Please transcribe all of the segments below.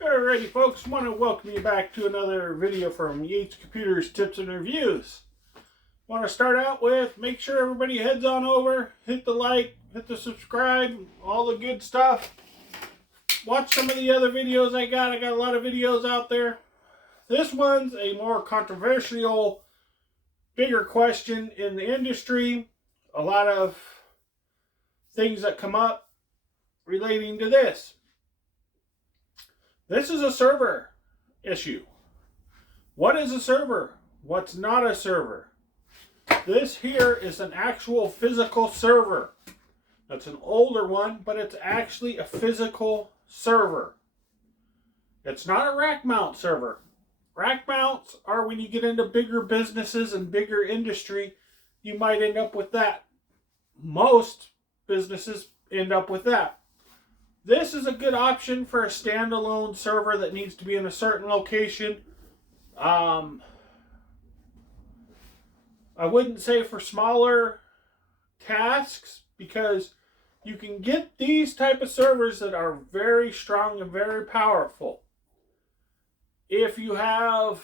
Alrighty folks, want to welcome you back to another video from Yates Computers Tips and Reviews. Want to start out with, make sure everybody heads on over, hit the like, hit the subscribe, all the good stuff. Watch some of the other videos I got a lot of videos out there. This one's a more controversial, bigger question in the industry. A lot of things that come up relating to this. This is a server issue. What is a server? What's not a server? This here is an actual physical server. That's an older one, but it's actually a physical server. It's not a rack mount server. Rack mounts are when you get into bigger businesses and bigger industry, you might end up with that. Most businesses end up with that. This is a good option for a standalone server that needs to be in a certain location. I wouldn't say for smaller tasks, because you can get these type of servers that are very strong and very powerful. If you have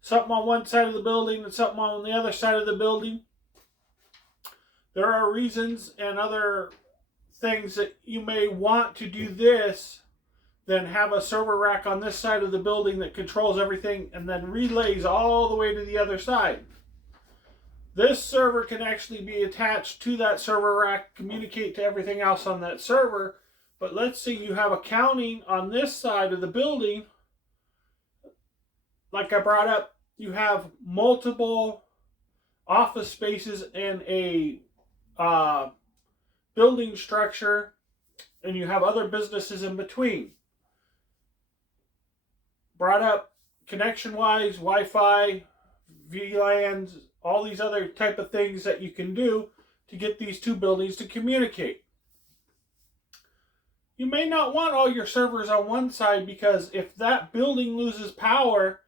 something on one side of the building and something on the other side of the building, there are reasons and other things that you may want to do this, then have a server rack on this side of the building that controls everything and then relays all the way to the other side. This server can actually be attached to that server rack, communicate to everything else on that server. But let's say you have accounting on this side of the building. Like I brought up, you have multiple office spaces and a building structure, and you have other businesses in between. Brought up connection-wise, Wi-Fi, VLANs, all these other type of things that you can do to get these two buildings to communicate. You may not want all your servers on one side, because if that building loses power,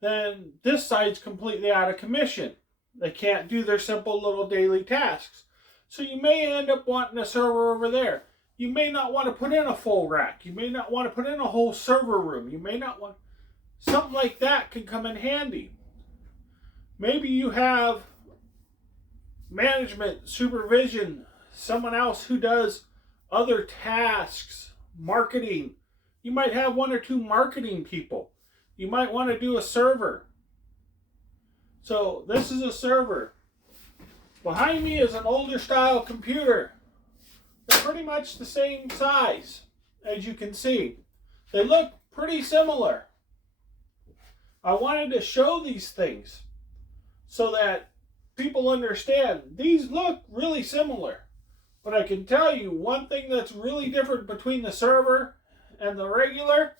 then this side's completely out of commission. They can't do their simple little daily tasks. So you may end up wanting a server over there. You may not want to put in a full rack. You may not want to put in a whole server room. You may not want... Something like that can come in handy. Maybe you have management, supervision, someone else who does other tasks, marketing. You might have one or two marketing people. You might want to do a server. So this is a server. Behind me is an older style computer. They're pretty much the same size, as you can see. They look pretty similar. I wanted to show these things so that people understand. These look really similar. But I can tell you one thing that's really different between the server and the regular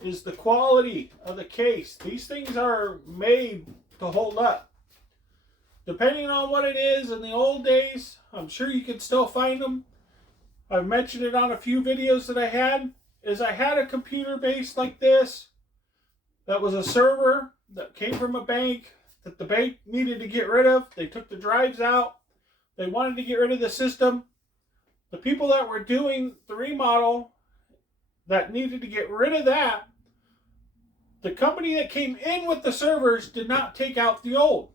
is the quality of the case. These things are made to hold up. Depending on what it is, in the old days, I'm sure you can still find them. I've mentioned it on a few videos that I had a computer base like this that was a server that came from a bank that the bank needed to get rid of. They took the drives out. They wanted to get rid of the system. The people that were doing the remodel that needed to get rid of that, the company that came in with the servers did not take out the old.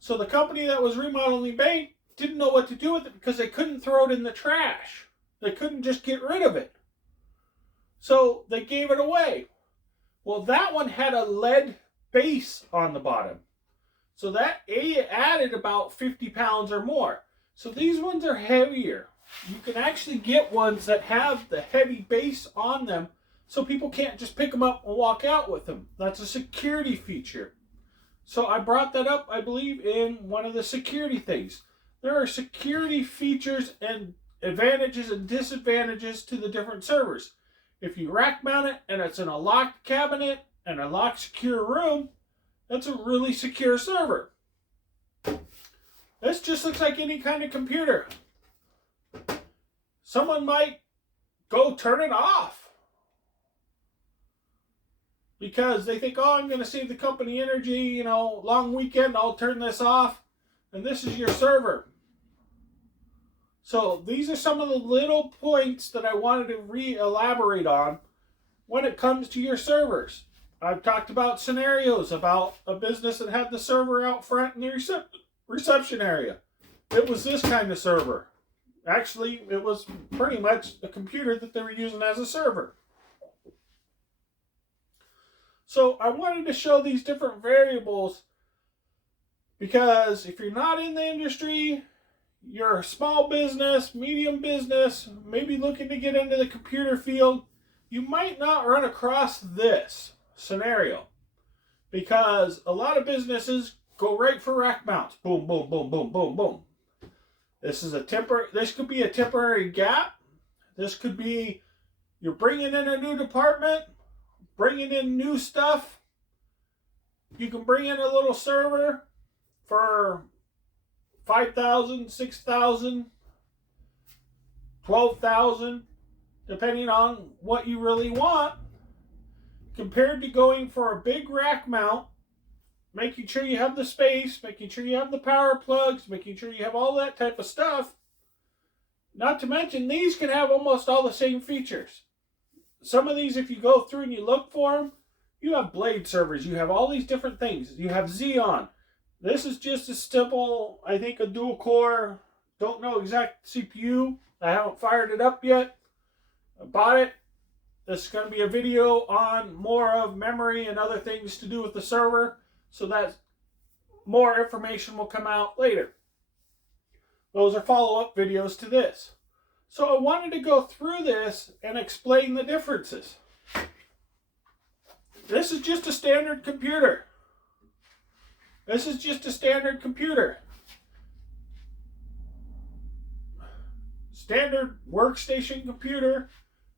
So the company that was remodeling the bank didn't know what to do with it, because they couldn't throw it in the trash. They couldn't just get rid of it. So they gave it away. Well, that one had a lead base on the bottom. So that added about 50 pounds or more. So these ones are heavier. You can actually get ones that have the heavy base on them, so people can't just pick them up and walk out with them. That's a security feature. So I brought that up, I believe, in one of the security things. There are security features and advantages and disadvantages to the different servers. If you rack mount it and it's in a locked cabinet and a locked secure room, that's a really secure server. This just looks like any kind of computer. Someone might go turn it off because they think, oh, I'm going to save the company energy, long weekend, I'll turn this off. And this is your server. So these are some of the little points that I wanted to re-elaborate on when it comes to your servers. I've talked about scenarios about a business that had the server out front in the reception area. It was this kind of server. Actually, it was pretty much a computer that they were using as a server. So I wanted to show these different variables because if you're not in the industry, you're a small business, medium business, maybe looking to get into the computer field, you might not run across this scenario because a lot of businesses go right for rack mounts. Boom, boom, boom, boom, boom, boom. This could be a temporary gap. This could be you're bringing in a new department, bringing in new stuff. You can bring in a little server for $5,000, $6,000, $12,000, depending on what you really want, compared to going for a big rack mount, making sure you have the space, making sure you have the power plugs, making sure you have all that type of stuff. Not to mention, these can have almost all the same features. Some of these, if you go through and you look for them, you have blade servers, you have all these different things. You have Xeon. This is just a simple, I think, a dual core. Don't know exact CPU. I haven't fired it up yet. I bought it. This is going to be a video on more of memory and other things to do with the server, so that more information will come out later. Those are follow-up videos to this. So I wanted to go through this and explain the differences. This is just a standard computer. This is just a standard computer. Standard workstation computer,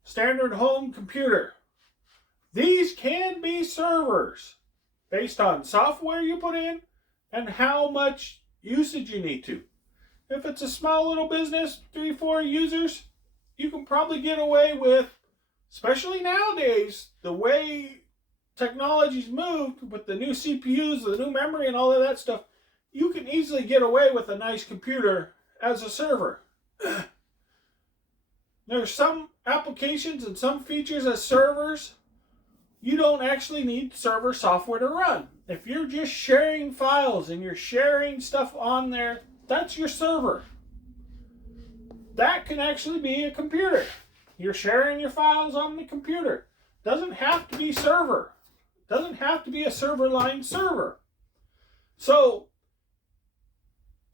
standard home computer. These can be servers based on software you put in and how much usage you need to. If it's a small little business, 3-4 users, you can probably get away with, especially nowadays, the way technology's moved with the new CPUs, the new memory and all of that stuff, you can easily get away with a nice computer as a server. There's some applications and some features as servers you don't actually need server software to run. If you're just sharing files and you're sharing stuff on there, that's your server. That can actually be a computer. You're sharing your files on the computer. Doesn't have to be server. Doesn't have to be a server line server. So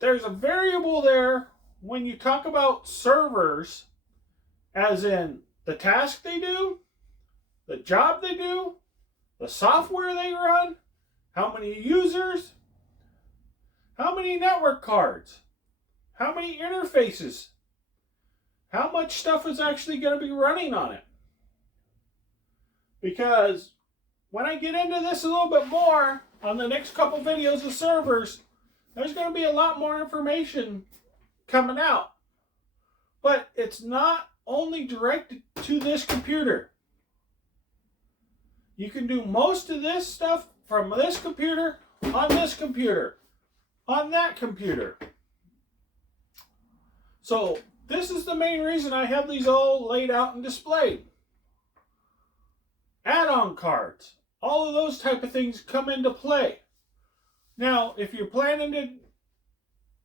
there's a variable there when you talk about servers, as in the task they do, the job they do, the software they run, how many users, how many network cards, how many interfaces, how much stuff is actually going to be running on it. Because when I get into this a little bit more on the next couple videos of servers, there's going to be a lot more information coming out. But it's not only directed to this computer. You can do most of this stuff from this computer, on this computer, on that computer. So this is the main reason I have these all laid out and displayed. Add-on cards, all of those type of things come into play. Now, if you're planning to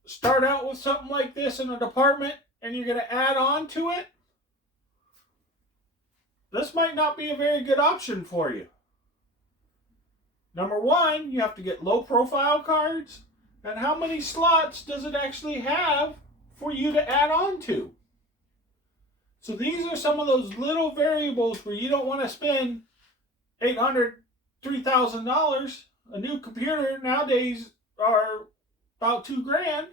start out with something like this in a department and you're going to add on to it, this might not be a very good option for you. Number one, you have to get low profile cards. And how many slots does it actually have for you to add on to? So these are some of those little variables where you don't want to spend $800, $3,000. A new computer nowadays are about $2,000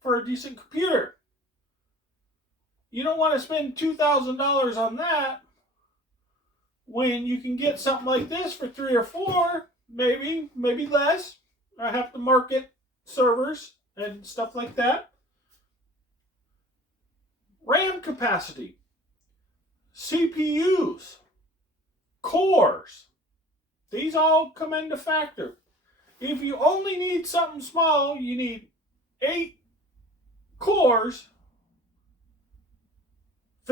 for a decent computer. You don't want to spend $2,000 on that when you can get something like this for 3 or 4, maybe less. I have to market servers and stuff like that. RAM capacity, CPUs, cores, these all come into factor. If you only need something small, you need 8 cores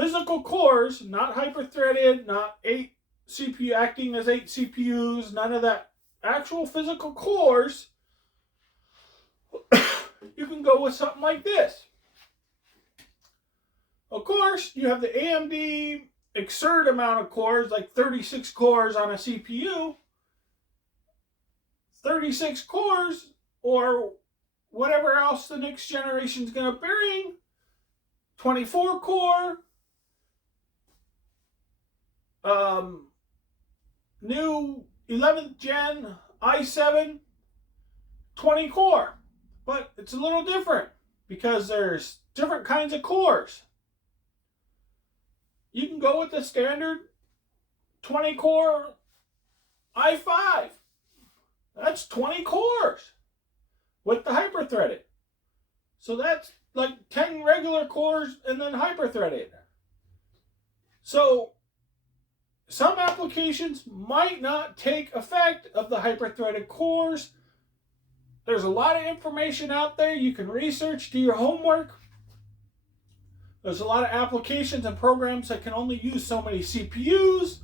physical cores, not hyper-threaded, not 8 CPU acting as 8 CPUs, none of that. Actual physical cores, you can go with something like this. Of course, you have the AMD absurd amount of cores, like 36 cores on a CPU. 36 cores, or whatever else the next generation is going to bring. 24 core. New 11th gen i7, 20 core. But it's a little different because there's different kinds of cores. You can go with the standard 20 core i5. That's 20 cores with the hyper-threaded. So that's like 10 regular cores and then hyper-threaded. So some applications might not take effect of the hyper-threaded cores. There's a lot of information out there. You can research, do your homework. There's a lot of applications and programs that can only use so many CPUs.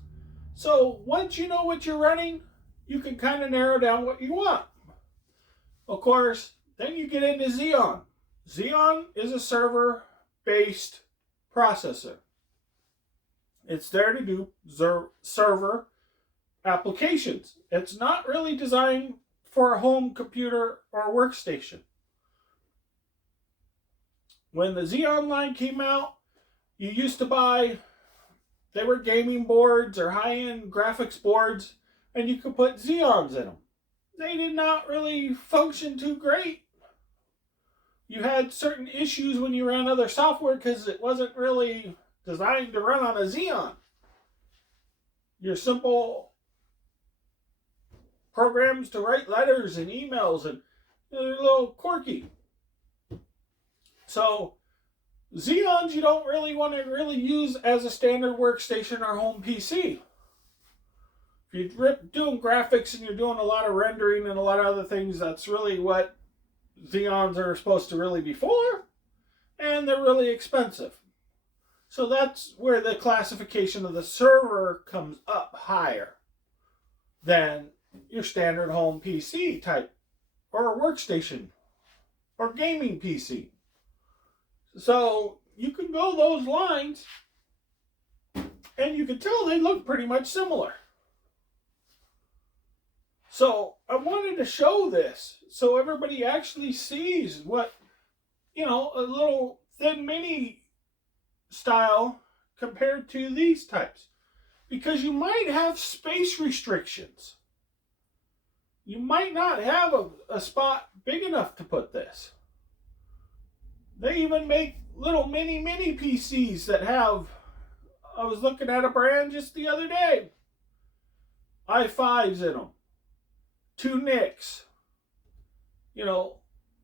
So once you know what you're running, you can kind of narrow down what you want. Of course, then you get into Xeon. Xeon is a server-based processor. It's there to do server applications. It's not really designed for a home computer or workstation. When the Xeon line came out, you used to buy, they were gaming boards or high-end graphics boards, and you could put Xeons in them. They did not really function too great. You had certain issues when you ran other software because it wasn't really designed to run on a Xeon. Your simple programs to write letters and emails, and they're a little quirky. So Xeons you don't really want to really use as a standard workstation or home PC. If you're doing graphics and you're doing a lot of rendering and a lot of other things, that's really what Xeons are supposed to really be for, and they're really expensive. So that's where the classification of the server comes up higher than your standard home PC type, or a workstation, or gaming PC. So you can go those lines, and you can tell they look pretty much similar. So I wanted to show this so everybody actually sees what, a little thin mini style compared to these types. Because you might have space restrictions. You might not have a spot big enough to put this. They even make little mini PCs that have, I was looking at a brand just the other day, i5s in them, 2 NICs.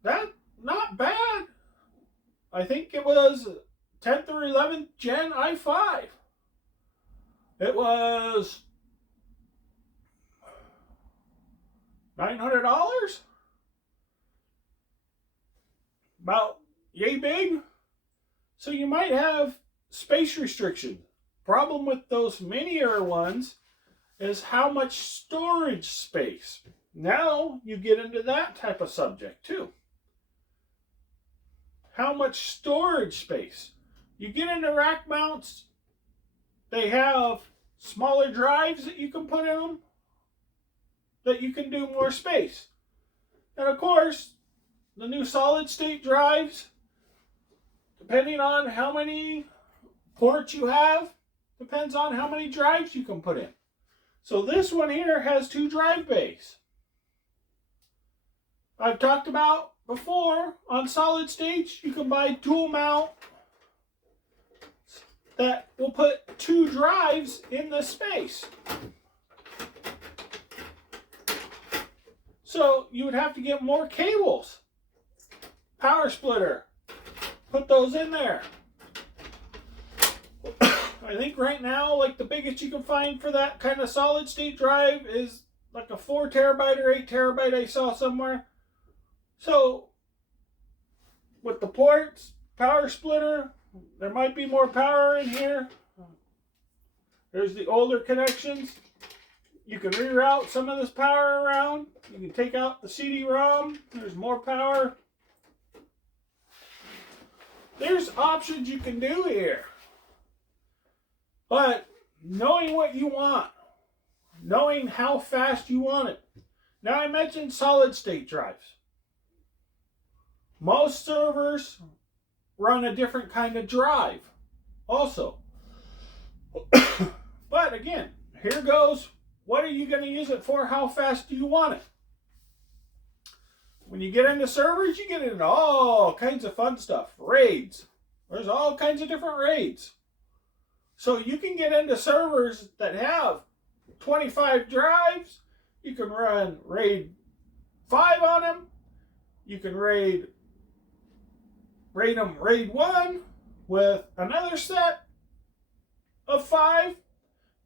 That not bad. I think it was 10th or 11th gen i5. It was $900. About yay big. So you might have space restriction. Problem with those minier ones is how much storage space. Now you get into that type of subject too. How much storage space? You get into rack mounts, they have smaller drives that you can put in them, that you can do more space. And of course, the new solid state drives, depending on how many ports you have, depends on how many drives you can put in. So this one here has 2 drive bays. I've talked about before, on solid state, you can buy dual mount that will put 2 drives in the space. So you would have to get more cables. Power splitter. Put those in there. I think right now, like the biggest you can find for that kind of solid state drive is like a 4 terabyte or 8 terabyte I saw somewhere. So with the ports, power splitter, There might be more power in here. There's the older connections. You can reroute some of this power around. You can take out the CD-ROM. There's more power. There's options you can do here. But knowing what you want, knowing how fast you want it. Now I mentioned solid state drives. Most servers run a different kind of drive also. But again, here goes. What are you going to use it for? How fast do you want it? When you get into servers, you get into all kinds of fun stuff. RAIDs. There's all kinds of different RAIDs. So you can get into servers that have 25 drives. You can run RAID 5 on them. You can raid them RAID 1 with another set of 5.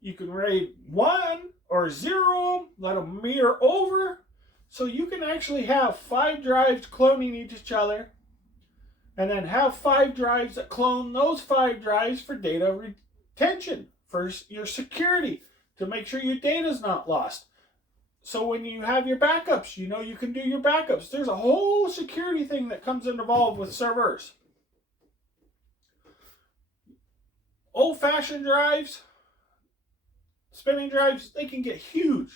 You can RAID 1 or 0, let them mirror over. So you can actually have 5 drives cloning each other, and then have 5 drives that clone those 5 drives for data retention, for your security, to make sure your data is not lost. So when you have your backups, you know you can do your backups. There's a whole security thing that comes involved with servers. Old-fashioned drives, spinning drives, they can get huge.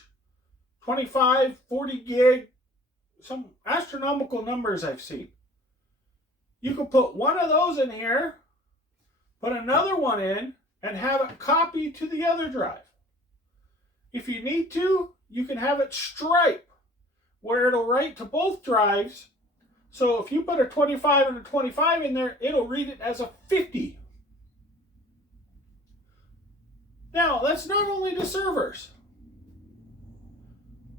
25, 40 gig, some astronomical numbers I've seen. You can put one of those in here, put another one in, and have it copy to the other drive. If you need to, you can have it stripe, where it'll write to both drives. So if you put a 25 and a 25 in there, it'll read it as a 50. Now, that's not only the servers.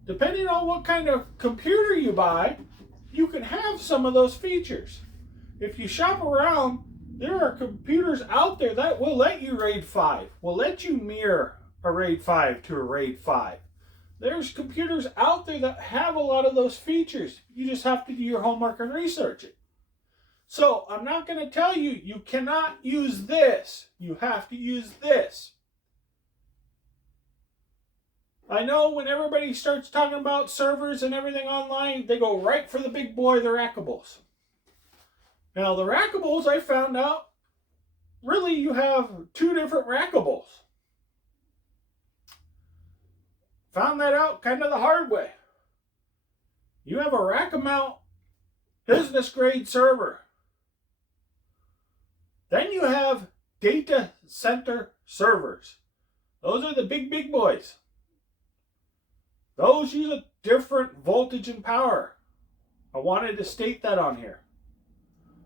Depending on what kind of computer you buy, you can have some of those features. If you shop around, there are computers out there that will let you RAID 5, will let you mirror a RAID 5 to a RAID 5. There's computers out there that have a lot of those features. You just have to do your homework and research it. So I'm not going to tell you, you cannot use this. You have to use this. I know when everybody starts talking about servers and everything online, they go right for the big boy, the Rackables. Now, the Rackables, I found out, really you have 2 different Rackables. Found that out kind of the hard way. You have a rack-mount business grade server. Then you have data center servers. Those are the big boys. Those use a different voltage and power. I wanted to state that on here.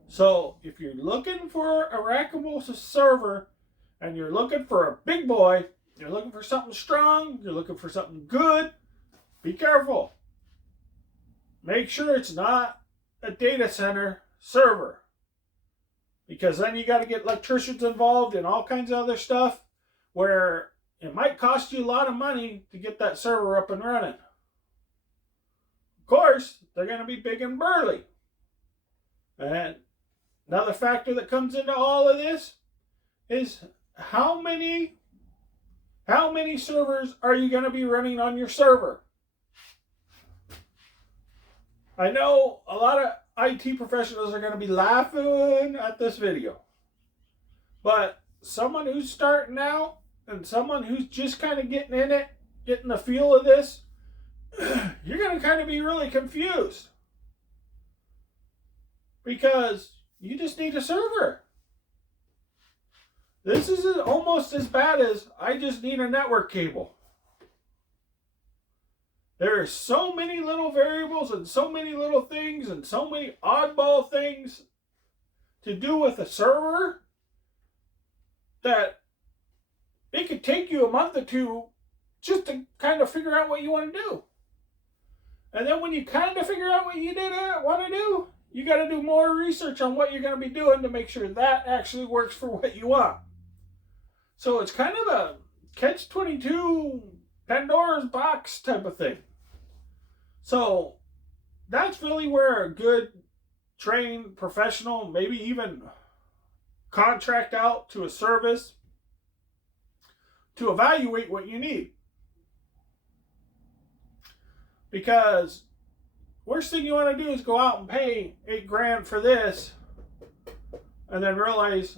So if you're looking for a rackable server and you're looking for a big boy, you're looking for something strong, you're looking for something good, be careful. Make sure it's not a data center server, because then you got to get electricians involved and all kinds of other stuff where it might cost you a lot of money to get that server up and running. Of course, they're going to be big and burly. And another factor that comes into all of this is how many servers are you going to be running on your server? I know a lot of IT professionals are going to be laughing at this video. But someone who's starting out and someone who's just kind of getting in it, getting the feel of this, you're going to kind of be really confused. Because you just need a server. This is almost as bad as I just need a network cable. There are so many little variables and so many little things and so many oddball things to do with a server that it could take you a month or 2 just to kind of figure out what you want to do. And then when you kind of figure out what you want to do, you got to do more research on what you're going to be doing to make sure that actually works for what you want. So it's kind of a catch-22 Pandora's box type of thing. So that's really where a good trained professional, maybe even contract out to a service to evaluate what you need. Because worst thing you want to do is go out and pay $8,000 for this and then realize,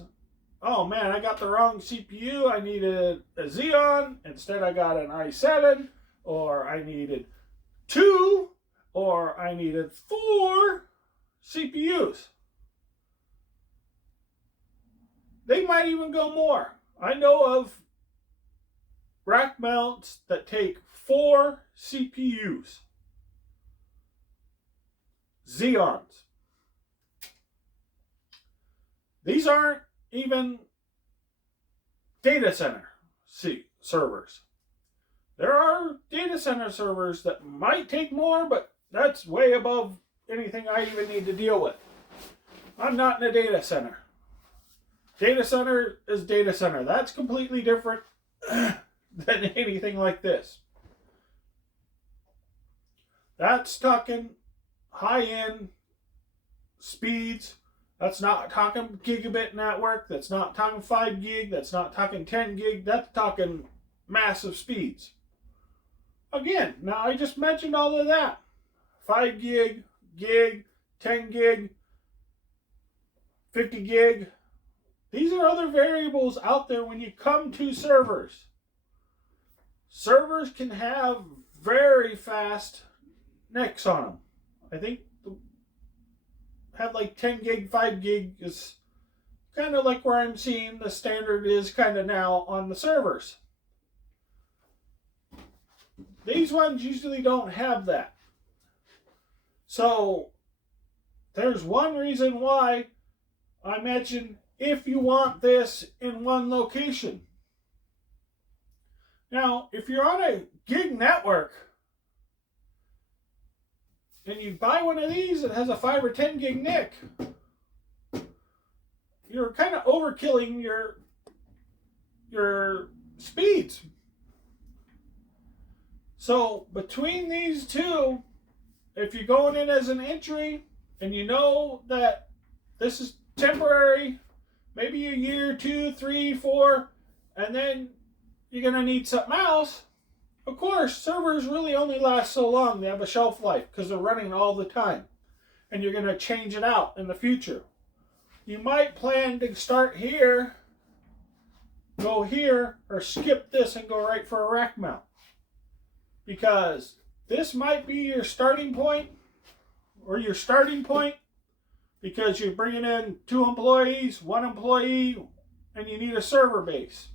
oh man, I got the wrong CPU. I needed a Xeon. Instead, I got an i7, or I needed 2, or I needed 4 CPUs. They might even go more. I know of rack mounts that take 4 CPUs. Xeons. These aren't even data center servers. There are data center servers that might take more, but that's way above anything I even need to deal with. I'm not in a data center. Data center is data center. That's completely different than anything like this. That's talking high-end speeds. That's not talking gigabit network. That's not talking 5 gig. That's not talking 10 gig. That's talking massive speeds. Again, now I just mentioned all of that. 5 gig, 10 gig, 50 gig. These are other variables out there when you come to servers. Servers can have very fast NICs on them. I think have like 10 gig, 5 gig is kind of like where I'm seeing the standard is kind of now on the servers. These ones usually don't have that. So there's one reason why I mentioned if you want this in one location. Now, if you're on a gig network and you buy one of these that has a 5 or 10 gig NIC, you're kind of overkilling your speeds. So between these two, if you're going in as an entry and you know that this is temporary, maybe a year, 2, 3, 4, and then you're going to need something else. Of course, servers really only last so long. They have a shelf life because they're running all the time. And you're going to change it out in the future. You might plan to start here, go here, or skip this and go right for a rack mount. Because this might be your starting point, or your starting point, because you're bringing in 2 employees, 1 employee, and you need a server base.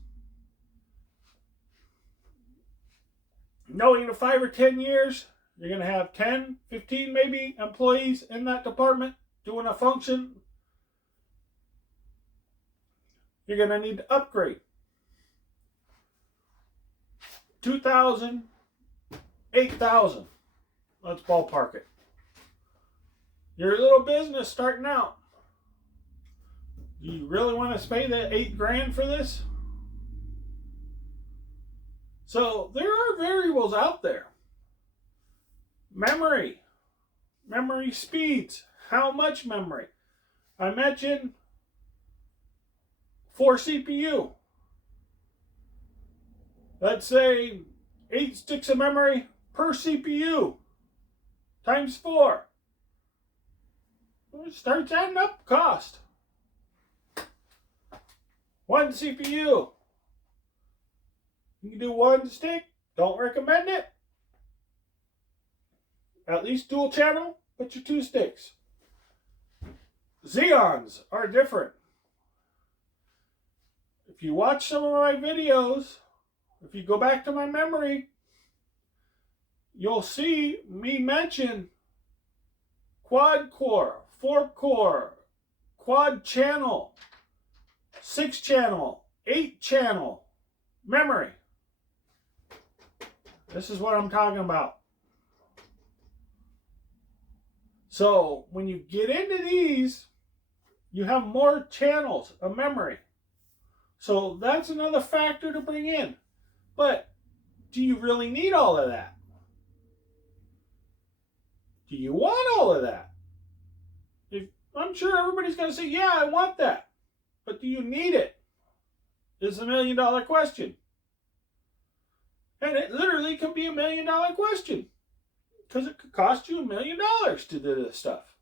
Knowing in 5 or 10 years, you're going to have 10, 15 maybe employees in that department doing a function. You're going to need to upgrade. 2,000, 8,000. Let's ballpark it. Your little business starting out. Do you really want to pay that $8,000 for this? So there are variables out there. Memory speeds, how much memory? I mentioned 4 CPU. Let's say 8 sticks of memory per CPU times 4. It starts adding up cost. 1 CPU. You can do 1 stick. Don't recommend it. At least dual channel. Put your 2 sticks. Xeons are different. If you watch some of my videos, if you go back to my memory, you'll see me mention quad core, 4 core, quad channel, 6 channel, 8 channel memory. This is what I'm talking about. So when you get into these, you have more channels of memory. So that's another factor to bring in. But do you really need all of that? Do you want all of that? I'm sure everybody's going to say, yeah, I want that. but do you need it? Is the $1 million question. And it literally can be $1 million question. Because it could cost you $1 million to do this stuff.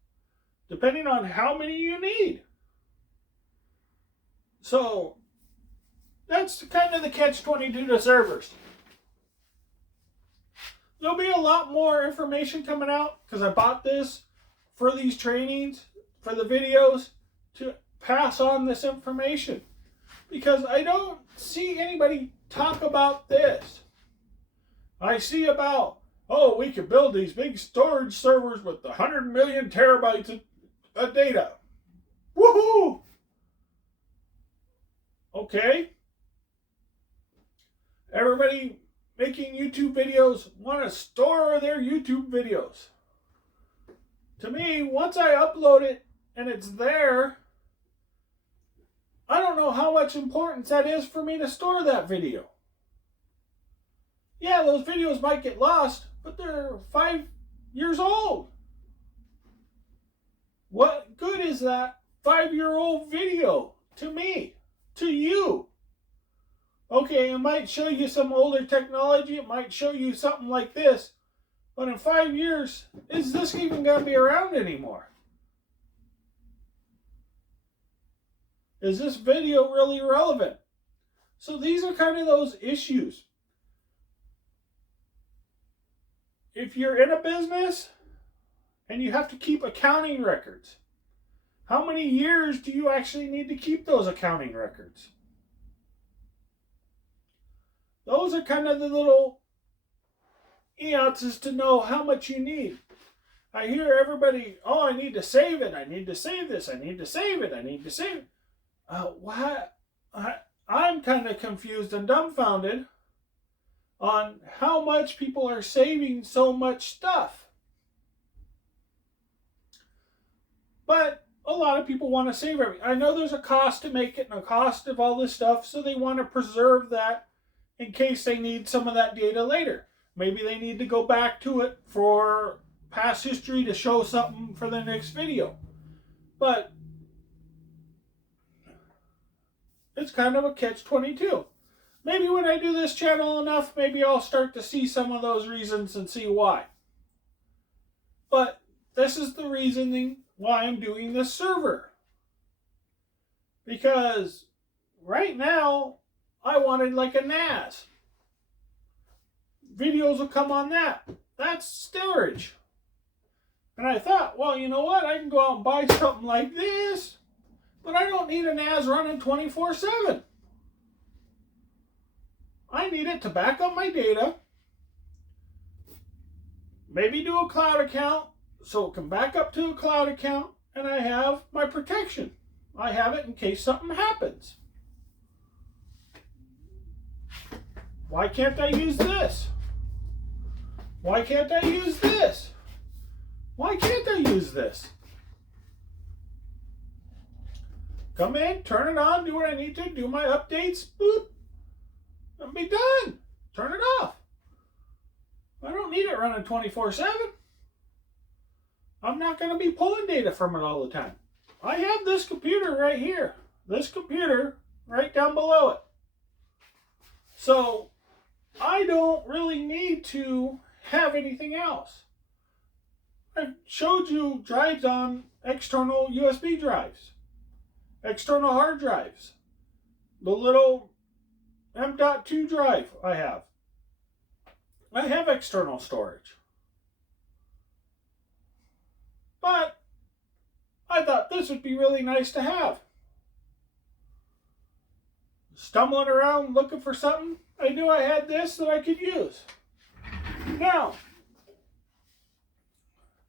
Depending on how many you need. So, that's kind of the catch-22 to servers. There'll be a lot more information coming out because I bought this for these trainings, for the videos, to pass on this information. Because I don't see anybody talk about this. I see about, oh, we could build these big storage servers with 100 million terabytes of data. Woohoo! Okay. Everybody making YouTube videos want to store their YouTube videos. To me, once I upload it and it's there, I don't know how much importance that is for me to store that video. Yeah, those videos might get lost, but they're 5 years old. What good is that 5-year-old video to me, to you? Okay, it might show you some older technology. It might show you something like this. But in 5 years, is this even going to be around anymore? Is this video really relevant? So these are kind of those issues. If you're in a business and you have to keep accounting records, how many years do you actually need to keep those accounting records? Those are kind of the little eons to know how much you need. I hear everybody, oh, I need to save it. I need to save this. I need to save it. I need to save it. What? I'm kind of confused and dumbfounded on how much people are saving so much stuff. But a lot of people want to save everything. I know there's a cost to make it and a cost of all this stuff, so they want to preserve that in case they need some of that data later. Maybe they need to go back to it for past history to show something for the next video. But it's kind of a catch-22. Maybe when I do this channel enough, maybe I'll start to see some of those reasons and see why. But this is the reasoning why I'm doing this server. Because right now, I wanted like a NAS. Videos will come on that. That's storage. And I thought, well, you know what? I can go out and buy something like this. But I don't need a NAS running 24/7. I need it to back up my data. Maybe do a cloud account so it can back up to a cloud account. And I have my protection. I have it in case something happens. Why can't I use this? Why can't I use this? Why can't I use this? Come in, turn it on, do what I need to, do my updates, boop, and be done. Turn it off. I don't need it running 24/7. I'm not going to be pulling data from it all the time. I have this computer right here. This computer right down below it. So I don't really need to have anything else. I showed you drives on external USB drives, external hard drives, the little M.2 drive I have. I have external storage. But I thought this would be really nice to have. Stumbling around looking for something, I knew I had this that I could use. Now,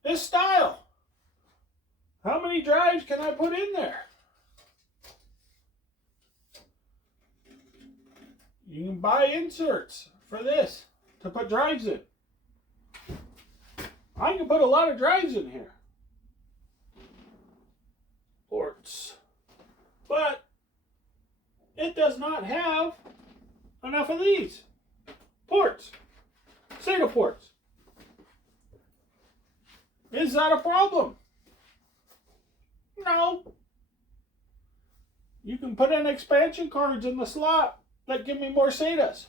this style, how many drives can I put in there? You can buy inserts for this to put drives in. I can put a lot of drives in here. Ports. But it does not have enough of these ports. SATA ports. Is that a problem? No. you can put in expansion cards in the slot that give me more SATAs.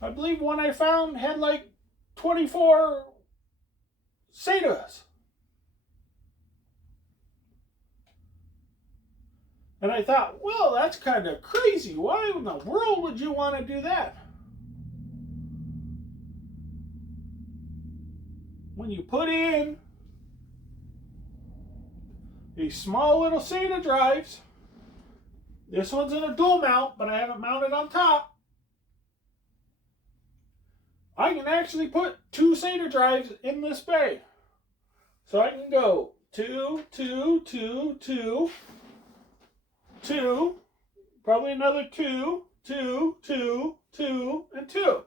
I believe one I found had like 24 SATAs. And I thought, well, that's kind of crazy. Why in the world would you want to do that? When you put in these small little SATA drives, this one's in a dual mount, but I haven't mounted on top. I can actually put 2 SATA drives in this bay. So I can go 2, 2, 2, 2, 2, probably another 2, 2, 2, 2, and 2.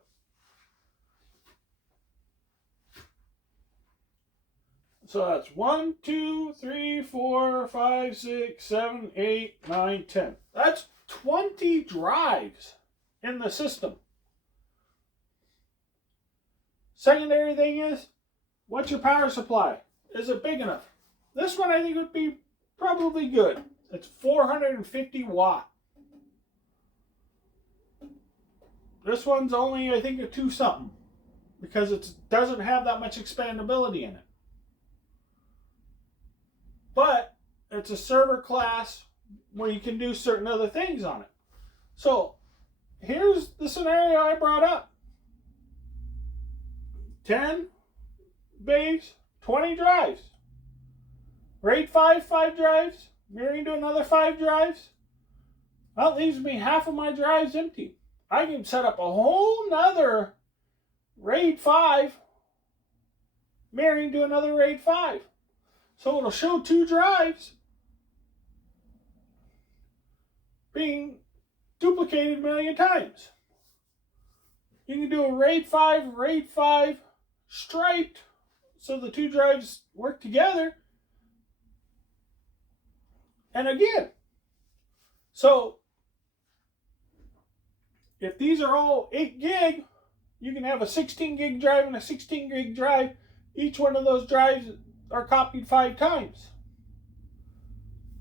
So that's 1, 2, 3, 4, 5, 6, 7, 8, 9, 10. That's 20 drives in the system. Secondary thing is, what's your power supply? Is it big enough? This one I think would be probably good. It's 450 watt. This one's only, I think, a 2 something because it doesn't have that much expandability in it. But it's a server class where you can do certain other things on it. So here's the scenario I brought up. 10 bays, 20 drives. RAID 5, 5 drives. Mirroring to another 5 drives. That leaves me half of my drives empty. I can set up a whole nother RAID 5 mirroring to another RAID 5. So it'll show 2 drives being duplicated a million times. You can do a RAID 5 striped so the 2 drives work together. And again, so if these are all 8 gig, you can have a 16 gig drive and a 16 gig drive. Each one of those drives are copied 5 times.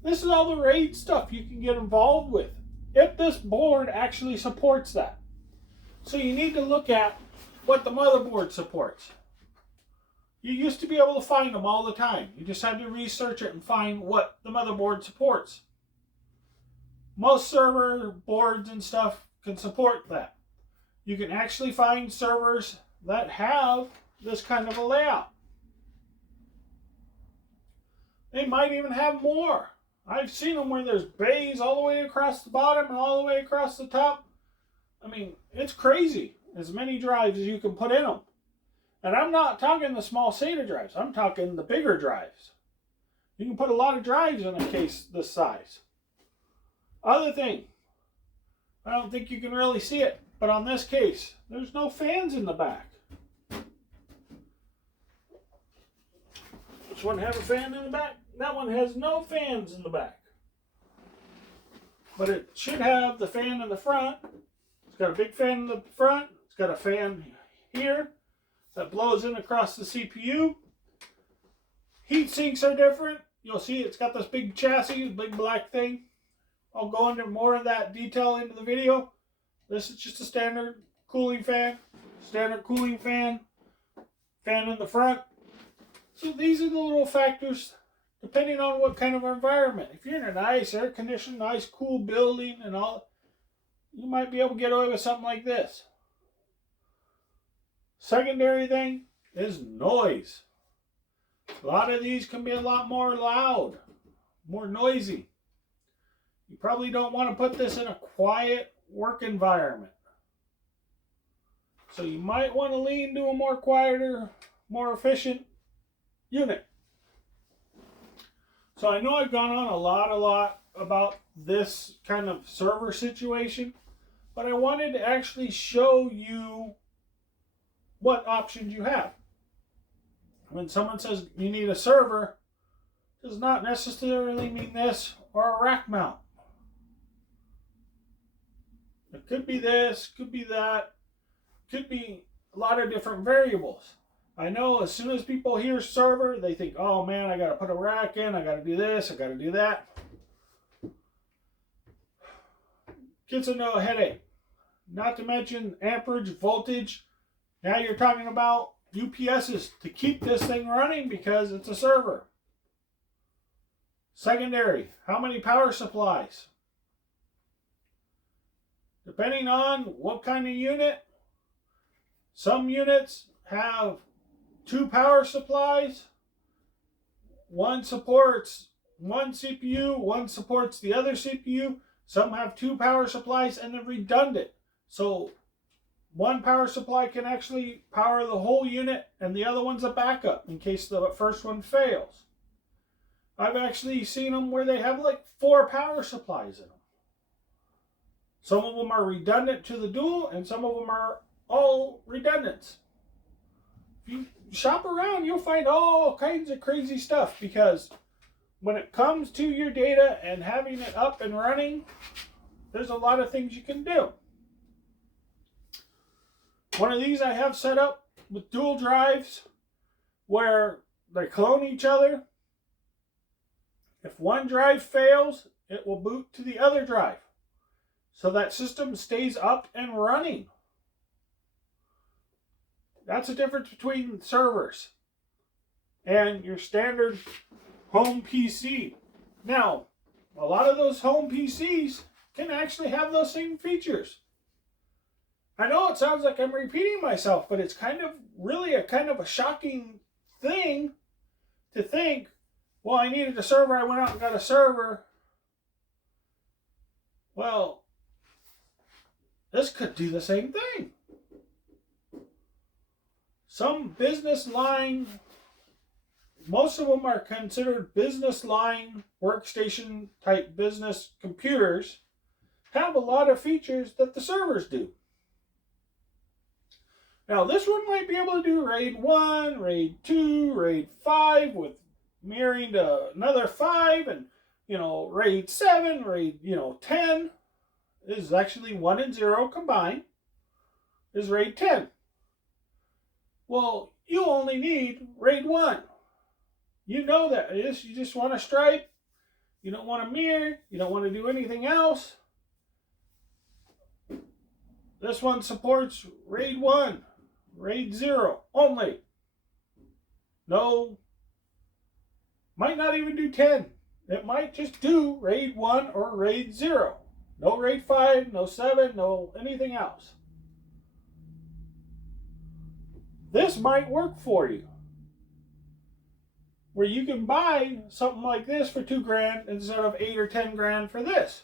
This is all the RAID stuff you can get involved with if this board actually supports that. So you need to look at what the motherboard supports. You used to be able to find them all the time. You just had to research it and find what the motherboard supports. Most server boards and stuff can support that. You can actually find servers that have this kind of a layout. They might even have more. I've seen them where there's bays all the way across the bottom and all the way across the top. I mean, it's crazy. As many drives as you can put in them. And I'm not talking the small SATA drives. I'm talking the bigger drives. You can put a lot of drives in a case this size. Other thing, I don't think you can really see it, but on this case, there's no fans in the back. This one has a fan in the back. That one has no fans in the back. But it should have the fan in the front. It's got a big fan in the front. It's got a fan here that blows in across the CPU. Heat sinks are different. You'll see it's got this big chassis, big black thing. I'll go into more of that detail into the video. This is just a standard cooling fan. Standard cooling fan. Fan in the front. So these are the little factors depending on what kind of environment. If you're in a nice air-conditioned, nice cool building and all, you might be able to get away with something like this. Secondary thing is noise. A lot of these can be a lot more loud, more noisy. You probably don't want to put this in a quiet work environment. So you might want to lean to a more quieter, more efficient unit. So I know I've gone on a lot about this kind of server situation, but I wanted to actually show you what options you have. When someone says you need a server, it does not necessarily mean this or a rack mount. It could be this, could be that, could be a lot of different variables. I know as soon as people hear server, they think, oh man, I got to put a rack in, I got to do this, I got to do that. gets into a headache. Not to mention amperage, voltage. Now you're talking about UPSs to keep this thing running because it's a server. Secondary, how many power supplies? Depending on what kind of unit, some units have 2 power supplies. One supports one CPU, one supports the other CPU. Some have 2 power supplies and they're redundant. So one power supply can actually power the whole unit and the other one's a backup in case the first one fails. I've actually seen them where they have like 4 power supplies in them. Some of them are redundant to the dual and some of them are all redundant. If you shop around, you'll find all kinds of crazy stuff because when it comes to your data and having it up and running, there's a lot of things you can do. One of these I have set up with dual drives where they clone each other. If one drive fails, it will boot to the other drive. So that system stays up and running. That's the difference between servers and your standard home PC. Now, a lot of those home PCs can actually have those same features. I know it sounds like I'm repeating myself, but it's kind of a shocking thing to think, well, I needed a server, I went out and got a server. Well, this could do the same thing. Some business line, most of them are considered business line workstation type business computers, have a lot of features that the servers do. Now this one might be able to do RAID 1, RAID 2, RAID 5 with mirroring to another 5 and RAID 7, RAID 10. This is actually 1 and 0 combined is RAID 10. Well, you only need RAID 1. You know that. You just want to stripe. You don't want to mirror. You don't want to do anything else. This one supports RAID 1, RAID 0 only. No, might not even do 10. It might just do RAID 1 or RAID 0. No RAID 5, no 7, no anything else. This might work for you. Where you can buy something like this for $2,000 instead of $8 or $10,000 for this.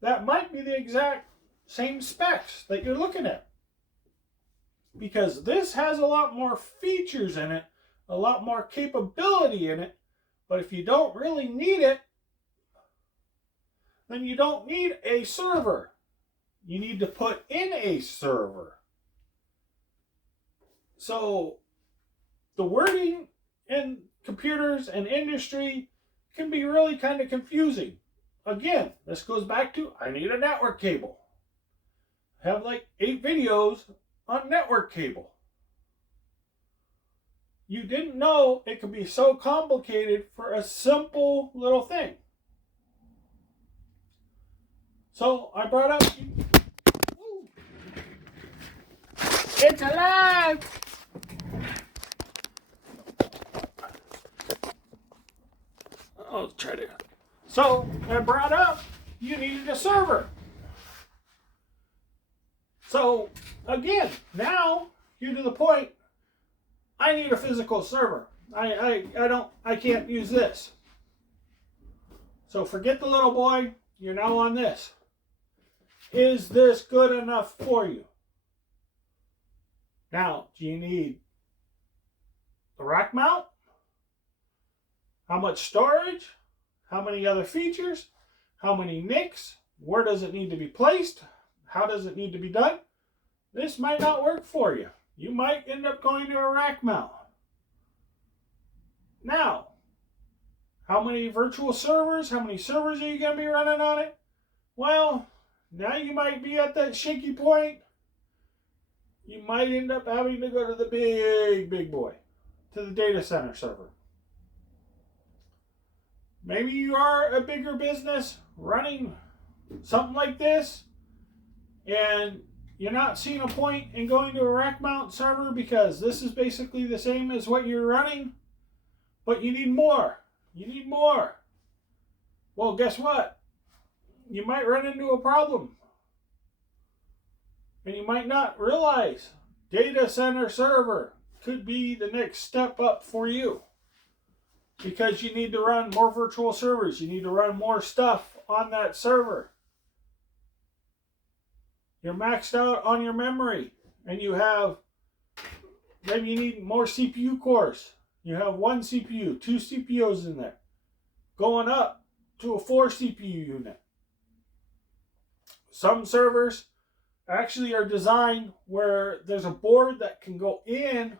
That might be the exact same specs that you're looking at. Because this has a lot more features in it, a lot more capability in it, but if you don't really need it, then you don't need a server. You need to put in a server. So the wording in computers and industry can be really kind of confusing. Again, this goes back to I need a network cable. I have like 8 videos on network cable. You didn't know it could be so complicated for a simple little thing. So I brought up, it's alive! I'll try to. So I brought up, you needed a server. So again, now you're to the point, I need a physical server. I can't use this. So forget the little boy, you're now on this. Is this good enough for you? Now, do you need the rack mount? How much storage? How many other features? How many NICs? Where does it need to be placed? How does it need to be done? This might not work for you. You might end up going to a rack mount. Now, how many virtual servers? How many servers are you going to be running on it? Well, now you might be at that shaky point. You might end up having to go to the big boy, to the data center server. Maybe you are a bigger business running something like this, and you're not seeing a point in going to a rack mount server because this is basically the same as what you're running, but you need more. You need more. Well, guess what? You might run into a problem. And you might not realize data center server could be the next step up for you. Because you need to run more virtual servers. You need to run more stuff on that server. You're maxed out on your memory. And then you need more CPU cores. You have 1 CPU, 2 CPUs in there. Going up to a 4 CPU unit. Some servers actually are designed where there's a board that can go in.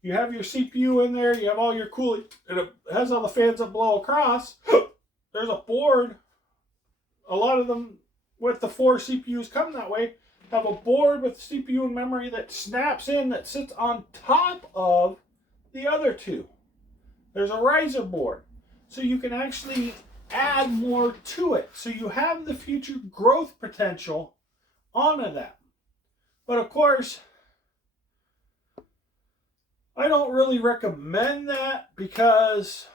You have your CPU in there, you have all your cooling, and it has all the fans that blow across. There's a board. A lot of them with the 4 CPUs come that way. Have a board with CPU and memory that snaps in, that sits on top of the other 2. There's a riser board. So you can actually add more to it. So you have the future growth potential onto that. But of course, I don't really recommend that because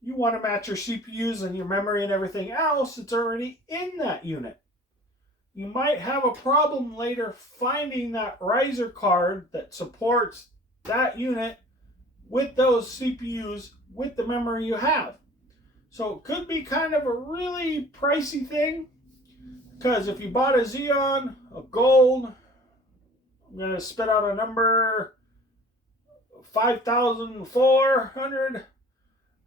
you want to match your CPUs and your memory and everything else that's already in that unit. You might have a problem later finding that riser card that supports that unit with those CPUs with the memory you have. So it could be kind of a really pricey thing, because if you bought a Xeon, a Gold, I'm going to spit out a number, 5,400,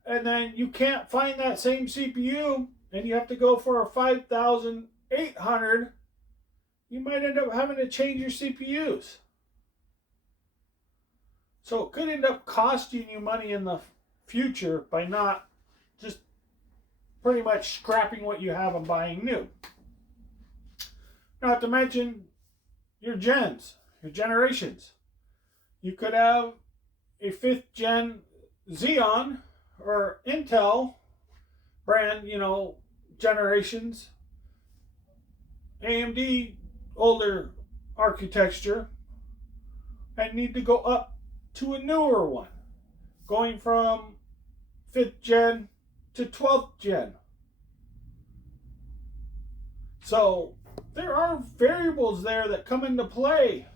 and then you can't find that same CPU and you have to go for a 5,800, you might end up having to change your CPUs. So it could end up costing you money in the future by not just pretty much scrapping what you have and buying new. Not to mention your generations. You could have a 5th gen Xeon or Intel brand, generations, AMD older architecture, and need to go up to a newer one, going from 5th gen to 12th gen. So there are variables there that come into play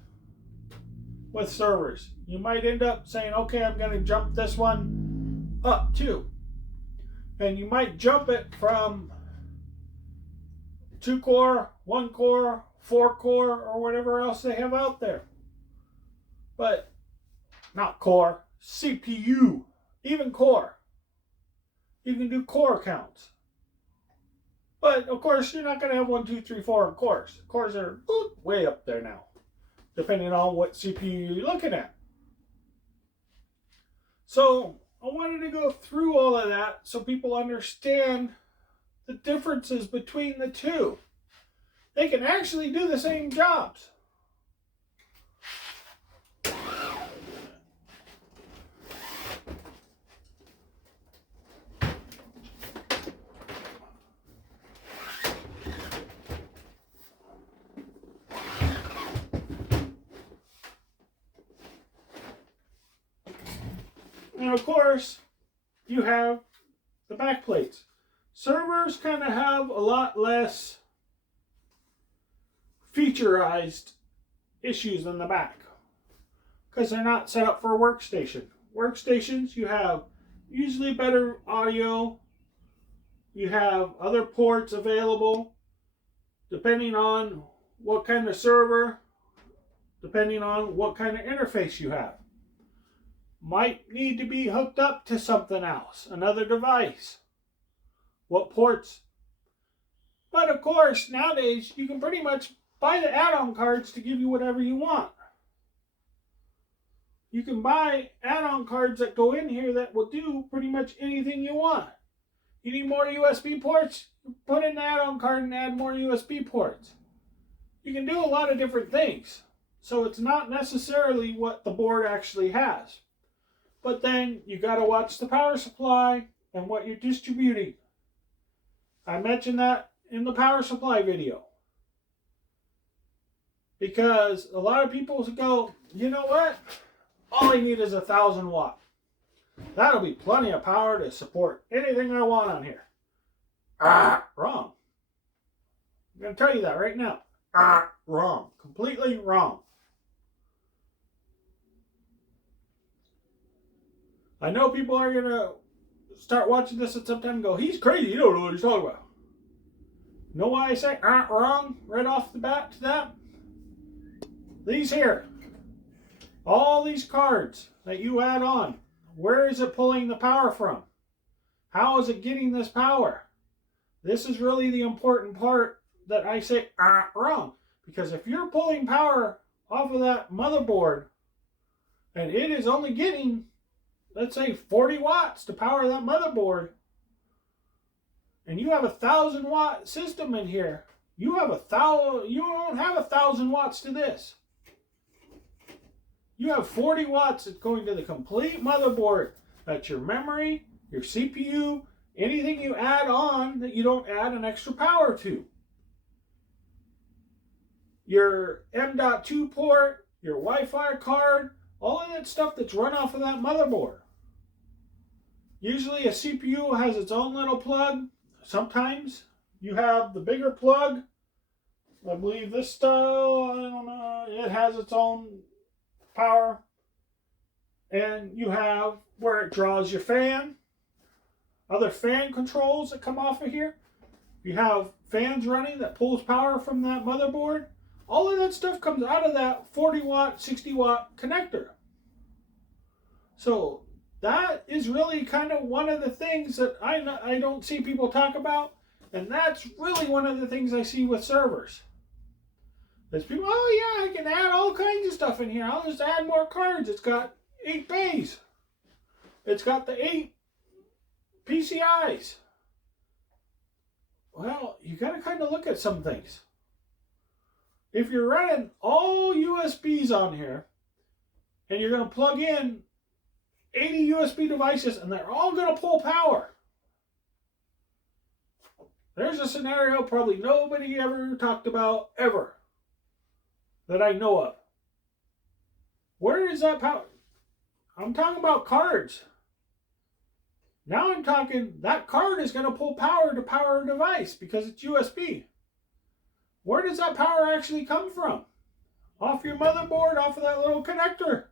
with servers. You might end up saying, okay, I'm going to jump this one up too. And you might jump it from 2 core, 1 core, 4 core, or whatever else they have out there. But not core, CPU, even core. You can do core counts. But of course, you're not going to have 1, 2, 3, 4 cores. Cores are way up there now, depending on what CPU you're looking at. So I wanted to go through all of that so people understand the differences between the two. They can actually do the same jobs. And of course, you have the back plates. Servers kind of have a lot less featureized issues in the back because they're not set up for a workstation. Workstations, you have usually better audio. You have other ports available depending on what kind of server, depending on what kind of interface you have. Might need to be hooked up to something else, another device. What ports? But of course, nowadays, you can pretty much buy the add-on cards to give you whatever you want. You can buy add-on cards that go in here that will do pretty much anything you want. You need more USB ports? Put in the add-on card and add more USB ports. You can do a lot of different things. So it's not necessarily what the board actually has. But then you got to watch the power supply and what you're distributing. I mentioned that in the power supply video. Because a lot of people go, you know what? All I need is 1,000 watt. That'll be plenty of power to support anything I want on here. Wrong. I'm going to tell you that right now. Wrong. Completely wrong. I know people are going to start watching this at some time and go, he's crazy. You don't know what he's talking about. Know why I say wrong right off the bat to that? These here. All these cards that you add on. Where is it pulling the power from? How is it getting this power? This is really the important part that I say wrong. Because if you're pulling power off of that motherboard and it is only getting, let's say, 40 watts to power that motherboard, and you have 1,000 watt system in here, you don't have 1,000 watts to this. You have 40 watts that's going to the complete motherboard. That's your memory, your CPU, anything you add on that you don't add an extra power to. Your M.2 port, your Wi-Fi card, all of that stuff that's run off of that motherboard. Usually a CPU has its own little plug. Sometimes you have the bigger plug. I believe this style, I don't know, it has its own power. And you have where it draws your fan. Other fan controls that come off of here. You have fans running that pulls power from that motherboard. All of that stuff comes out of that 40 watt, 60 watt connector. So that is really kind of one of the things that I don't see people talk about. And that's really one of the things I see with servers. There's people, oh yeah, I can add all kinds of stuff in here. I'll just add more cards. It's got 8 bays. It's got the 8 PCIs. Well, you got to kind of look at some things. If you're running all USBs on here, and you're going to plug in 80 USB devices, and they're all going to pull power, there's a scenario probably nobody ever talked about ever that I know of. Where is that power? I'm talking about cards. Now I'm talking that card is going to pull power to power a device because it's USB. Where does that power actually come from? Off your motherboard, off of that little connector.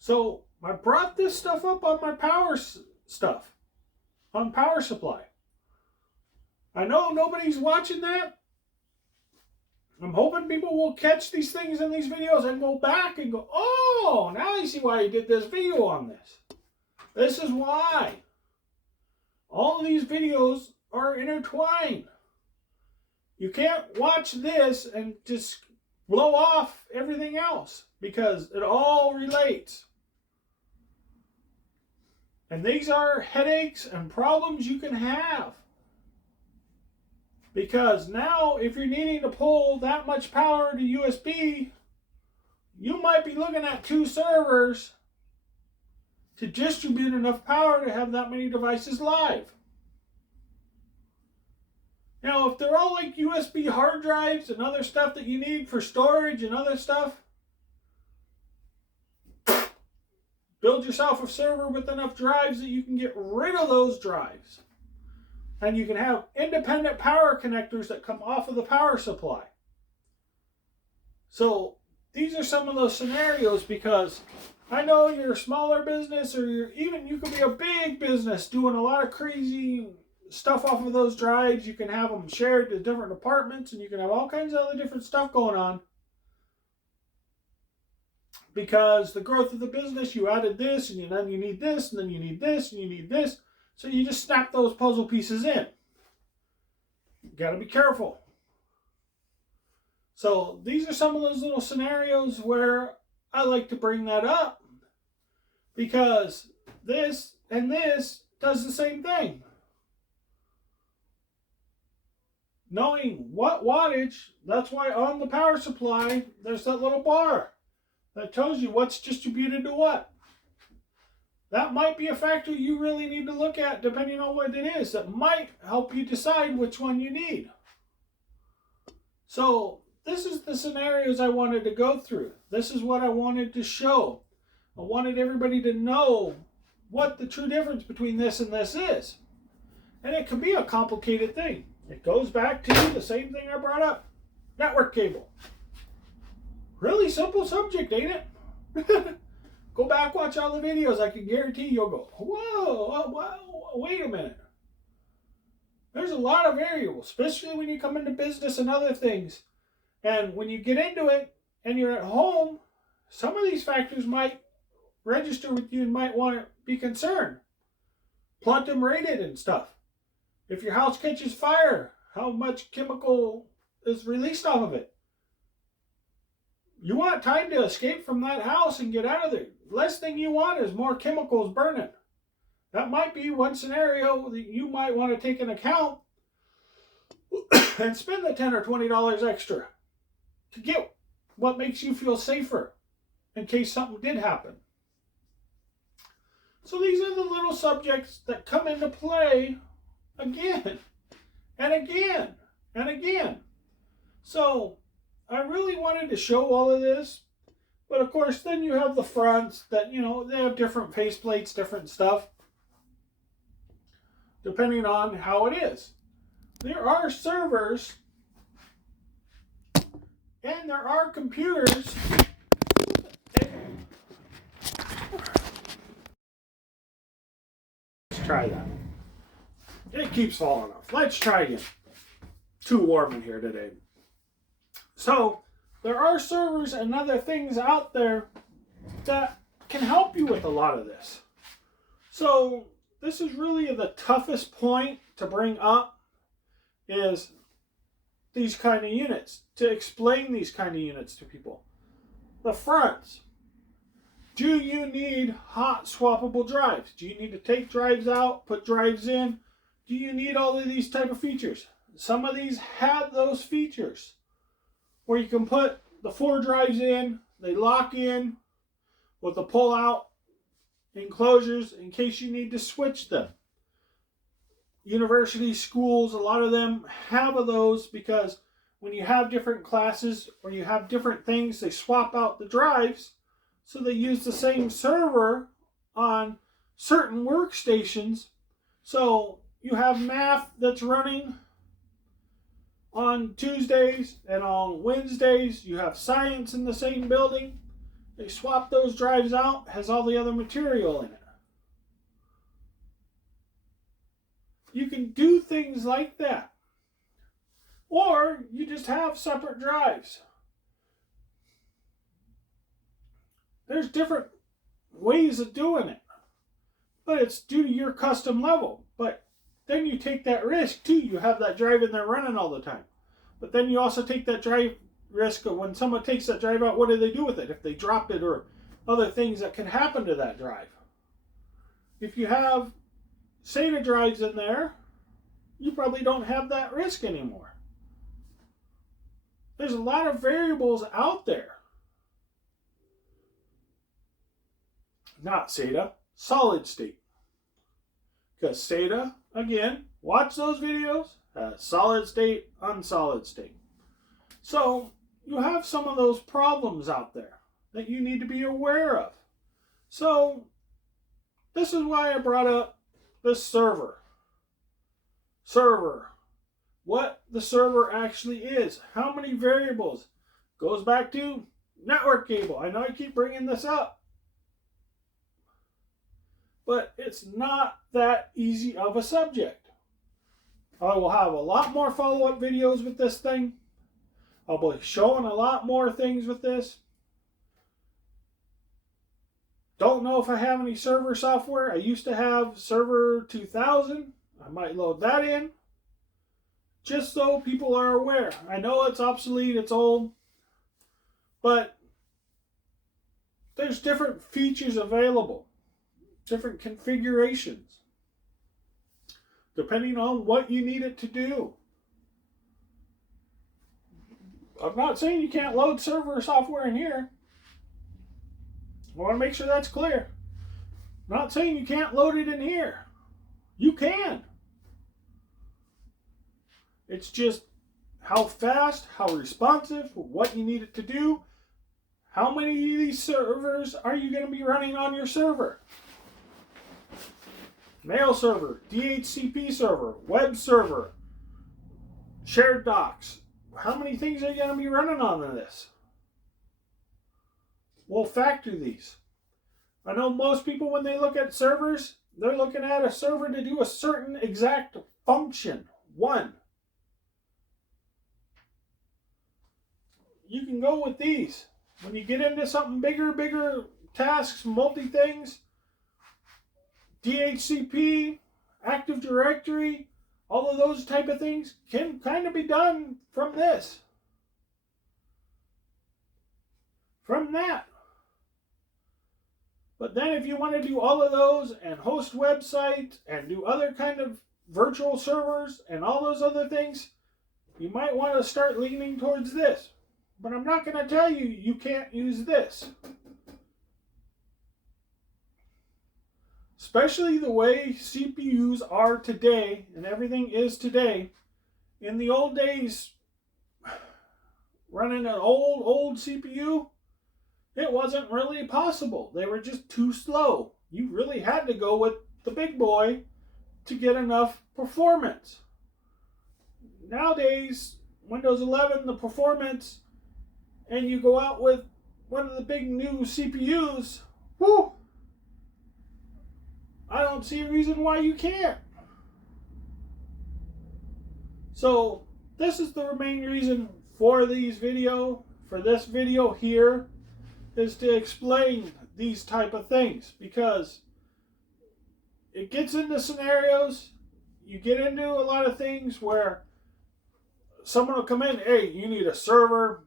So I brought this stuff up on my power stuff, on power supply. I know nobody's watching that. I'm hoping people will catch these things in these videos and go back and go, oh, now I see why you did this video on this. This is why. All of these videos are intertwined. You can't watch this and just blow off everything else because it all relates. And these are headaches and problems you can have. Because now, if you're needing to pull that much power to USB, you might be looking at 2 servers to distribute enough power to have that many devices live. Now, if they're all like USB hard drives and other stuff that you need for storage and other stuff, build yourself a server with enough drives that you can get rid of those drives. And you can have independent power connectors that come off of the power supply. So these are some of those scenarios, because I know you're a smaller business, or you could be a big business doing a lot of crazy stuff off of those drives. You can have them shared to different departments, and you can have all kinds of other different stuff going on. Because the growth of the business, you added this, and then you need this, and then you need this, and you need this. So you just snap those puzzle pieces in. You got to be careful. So these are some of those little scenarios where I like to bring that up, because this and this does the same thing. Knowing what wattage, that's why on the power supply, there's that little bar that tells you what's distributed to what. That might be a factor you really need to look at depending on what it is. That might help you decide which one you need. So this is the scenarios I wanted to go through. This is what I wanted to show. I wanted everybody to know what the true difference between this and this is. And it can be a complicated thing. It goes back to the same thing I brought up. Network cable. Really simple subject, ain't it? Go back, watch all the videos. I can guarantee you'll go, whoa, wait a minute. There's a lot of variables, especially when you come into business and other things. And when you get into it and you're at home, some of these factors might register with you and might want to be concerned. Platinum rated and stuff. If your house catches fire, how much chemical is released off of it? You want time to escape from that house and get out of there. Last thing you want is more chemicals burning. That might be one scenario that you might want to take into account and spend the $10 or $20 extra to get what makes you feel safer in case something did happen. So these are the little subjects that come into play again and again and again. So I really wanted to show all of this, but of course then you have the fronts that, they have different faceplates, different stuff, depending on how it is. There are servers and there are computers. Let's try that. It keeps falling off. Let's try again. Too warm in here today. So, there are servers and other things out there that can help you with a lot of this. So, this is really the toughest point to bring up is these kind of units, to explain these kind of units to people. The fronts. Do you need hot swappable drives? Do you need to take drives out, put drives in? Do you need all of these type of features? Some of these have those features where you can put the 4 drives in, they lock in with the pull-out enclosures in case you need to switch them. Universities, schools, a lot of them have those because when you have different classes or you have different things, they swap out the drives so they use the same server on certain workstations. So you have math that's running on Tuesdays and on Wednesdays. You have science in the same building. They swap those drives out, has all the other material in it. You can do things like that. Or you just have separate drives. There's different ways of doing it. But it's due to your custom level. But then you take that risk too. You have that drive in there running all the time. But then you also take that drive risk of when someone takes that drive out, what do they do with it? If they drop it or other things that can happen to that drive. If you have SATA drives in there, you probably don't have that risk anymore. There's a lot of variables out there. Not SATA, solid state. Because SATA, again, watch those videos, solid state, unsolid state. So you have some of those problems out there that you need to be aware of. So this is why I brought up this server. What the server actually is. How many variables. Goes back to network cable. I know I keep bringing this up. But it's not that easy of a subject. I will have a lot more follow-up videos with this thing. I'll be showing a lot more things with this. Don't know if I have any server software. I used to have Server 2000. I might load that in. Just so people are aware. I know it's obsolete, it's old. But there's different features available. Different configurations. Depending on what you need it to do. I'm not saying you can't load server software in here. I want to make sure that's clear. Not saying you can't load it in here. You can. It's just how fast, how responsive, what you need it to do. How many of these servers are you going to be running on your server? Mail server, DHCP server, web server, shared docs. How many things are you going to be running on this? We'll factor these. I know most people, when they look at servers, they're looking at a server to do a certain exact function. One. You can go with these. When you get into something bigger tasks, multi-things, DHCP, Active Directory, all of those type of things can kind of be done from this. From that. But then if you want to do all of those and host websites and do other kind of virtual servers and all those other things, you might want to start leaning towards this. But I'm not going to tell you you can't use this. Especially the way CPUs are today and everything is today. In the old days, running an old CPU, it wasn't really possible. They were just too slow. You really had to go with the big boy to get enough performance. Nowadays, Windows 11, the performance, and you go out with one of the big new CPUs, whoo! I don't see a reason why you can't. So, this is the main reason for this video here, is to explain these type of things, because it gets into scenarios, you get into a lot of things where someone will come in, hey, you need a server,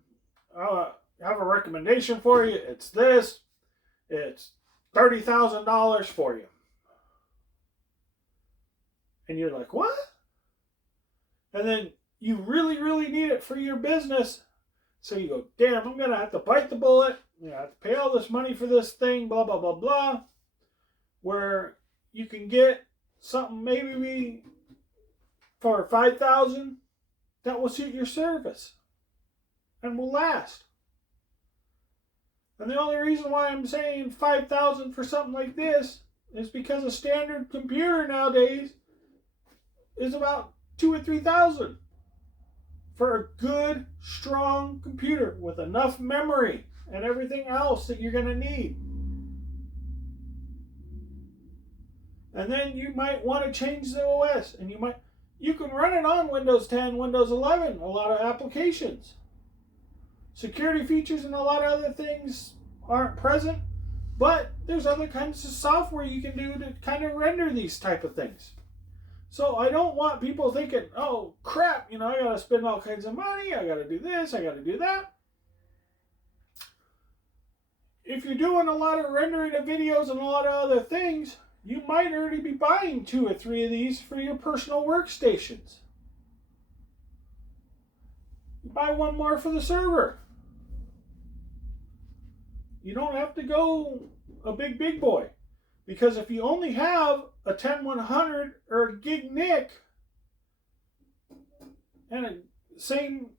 I have a recommendation for you, it's this, it's $30,000 for you. And you're like, what? And then you really need it for your business. So you go, damn, I'm going to have to bite the bullet. I have to pay all this money for this thing, blah, blah, blah, blah. Where you can get something maybe for $5,000 that will suit your service and will last. And the only reason why I'm saying $5,000 for something like this is because a standard computer nowadays is about $2,000 or $3,000 for a good, strong computer with enough memory and everything else that you're going to need. And then you might want to change the OS, and you can run it on Windows 10, Windows 11, a lot of applications. Security features and a lot of other things aren't present, but there's other kinds of software you can do to kind of render these type of things. So I don't want people thinking, oh crap, I got to spend all kinds of money, I got to do this, I got to do that. If you're doing a lot of rendering of videos and a lot of other things, you might already be buying 2 or 3 of these for your personal workstations. You buy one more for the server. You don't have to go a big boy. Because if you only have a 10100 or a gig NIC and a same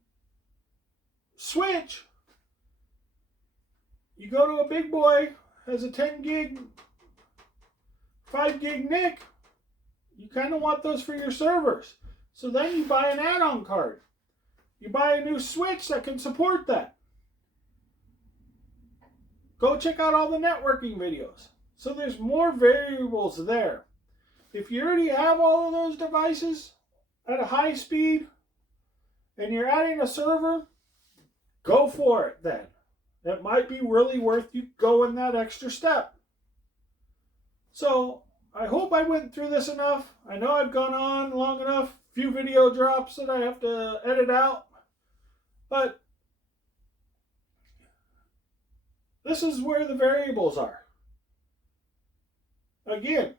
switch, you go to a big boy, has a 10 gig, 5 gig NIC, you kind of want those for your servers. So then you buy an add-on card. You buy a new switch that can support that. Go check out all the networking videos. So there's more variables there. If you already have all of those devices at a high speed and you're adding a server, go for it then. It might be really worth you going that extra step. So I hope I went through this enough. I know I've gone on long enough. Few video drops that I have to edit out. But this is where the variables are. Again,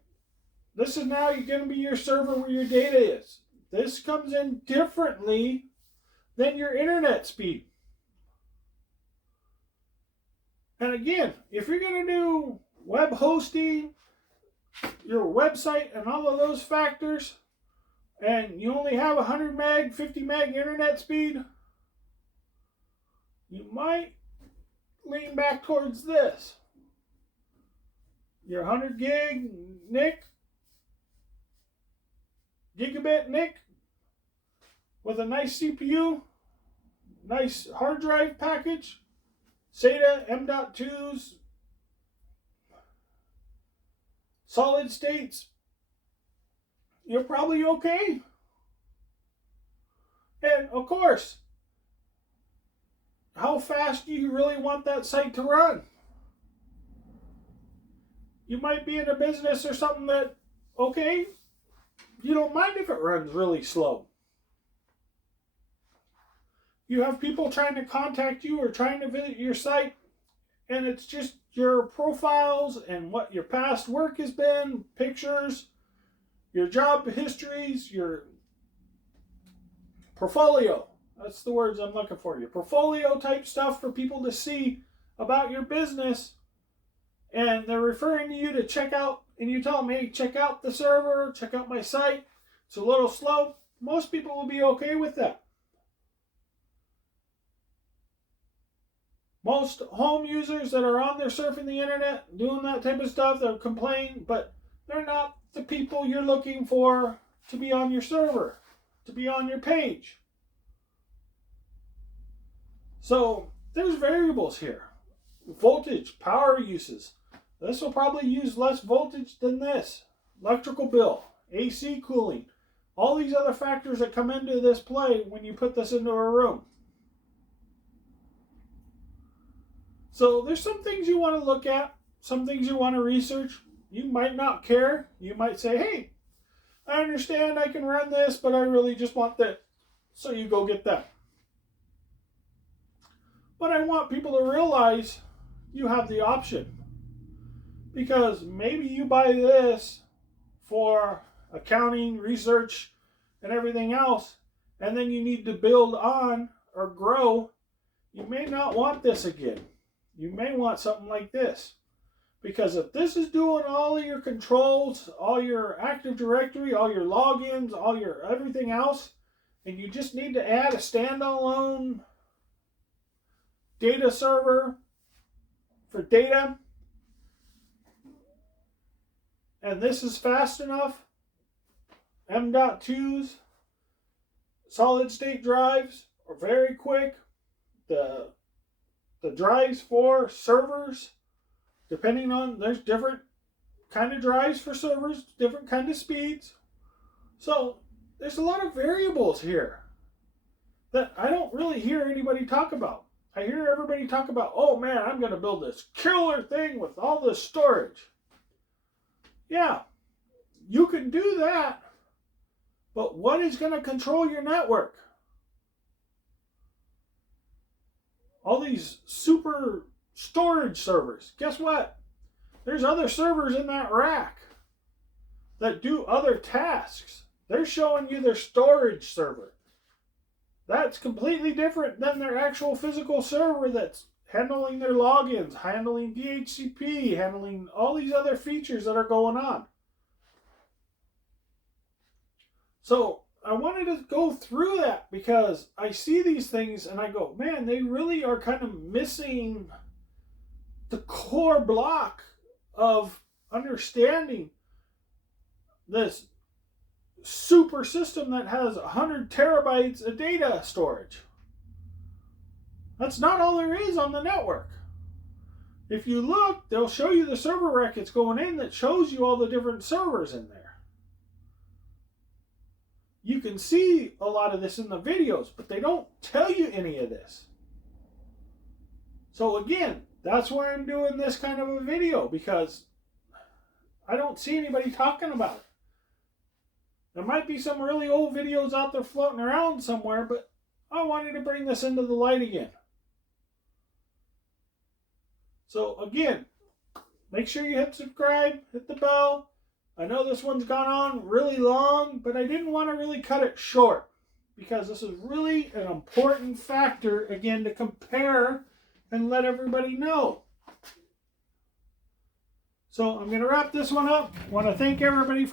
this is now going to be your server where your data is. This comes in differently than your internet speed. And again, if you're going to do web hosting your website and all of those factors, and you only have 100 meg, 50 meg internet speed, you might lean back towards this. Your 100 gig NIC, gigabit NIC, with a nice CPU, nice hard drive package, SATA, M.2s, solid states, you're probably okay. And of course, how fast do you really want that site to run? You might be in a business or something that, okay, you don't mind if it runs really slow. You have people trying to contact you or trying to visit your site, and it's just your profiles and what your past work has been, pictures, your job histories, your portfolio. That's the words I'm looking for. Your portfolio type stuff for people to see about your business. And they're referring to you to check out, and you tell them, hey, check out the server, check out my site. It's a little slow. Most people will be okay with that. Most home users that are on there surfing the internet, doing that type of stuff, they'll complain, but they're not the people you're looking for to be on your server, to be on your page. So there's variables here. Voltage, power uses. This will probably use less voltage than this. Electrical bill, AC cooling, all these other factors that come into this play when you put this into a room. So there's some things you want to look at, some things you want to research. You might not care. You might say, hey, I understand I can run this, but I really just want that. So you go get that. But I want people to realize you have the option. Because maybe you buy this for accounting, research, and everything else, and then you need to build on or grow. You may not want this again. You may want something like this. Because if this is doing all of your controls, all your Active Directory, all your logins, all your everything else, and you just need to add a standalone data server for data, and this is fast enough, M.2s, solid state drives are very quick. The drives for servers, depending on, there's different kind of drives for servers, different kind of speeds. So there's a lot of variables here that I don't really hear anybody talk about. I hear everybody talk about, oh man, I'm going to build this killer thing with all this storage. Yeah, you can do that, but what is going to control your network? All these super storage servers. Guess what? There's other servers in that rack that do other tasks. They're showing you their storage server. That's completely different than their actual physical server that's handling their logins, handling DHCP, handling all these other features that are going on. So I wanted to go through that because I see these things and I go, man, they really are kind of missing the core block of understanding this super system that has 100 terabytes of data storage. That's not all there is on the network. If you look, they'll show you the server records going in that shows you all the different servers in there. You can see a lot of this in the videos, but they don't tell you any of this. So again, that's why I'm doing this kind of a video, because I don't see anybody talking about it. There might be some really old videos out there floating around somewhere, but I wanted to bring this into the light again. So again, make sure you hit subscribe, hit the bell. I know this one's gone on really long, but I didn't want to really cut it short because this is really an important factor, again, to compare and let everybody know. So I'm going to wrap this one up. Want to thank everybody for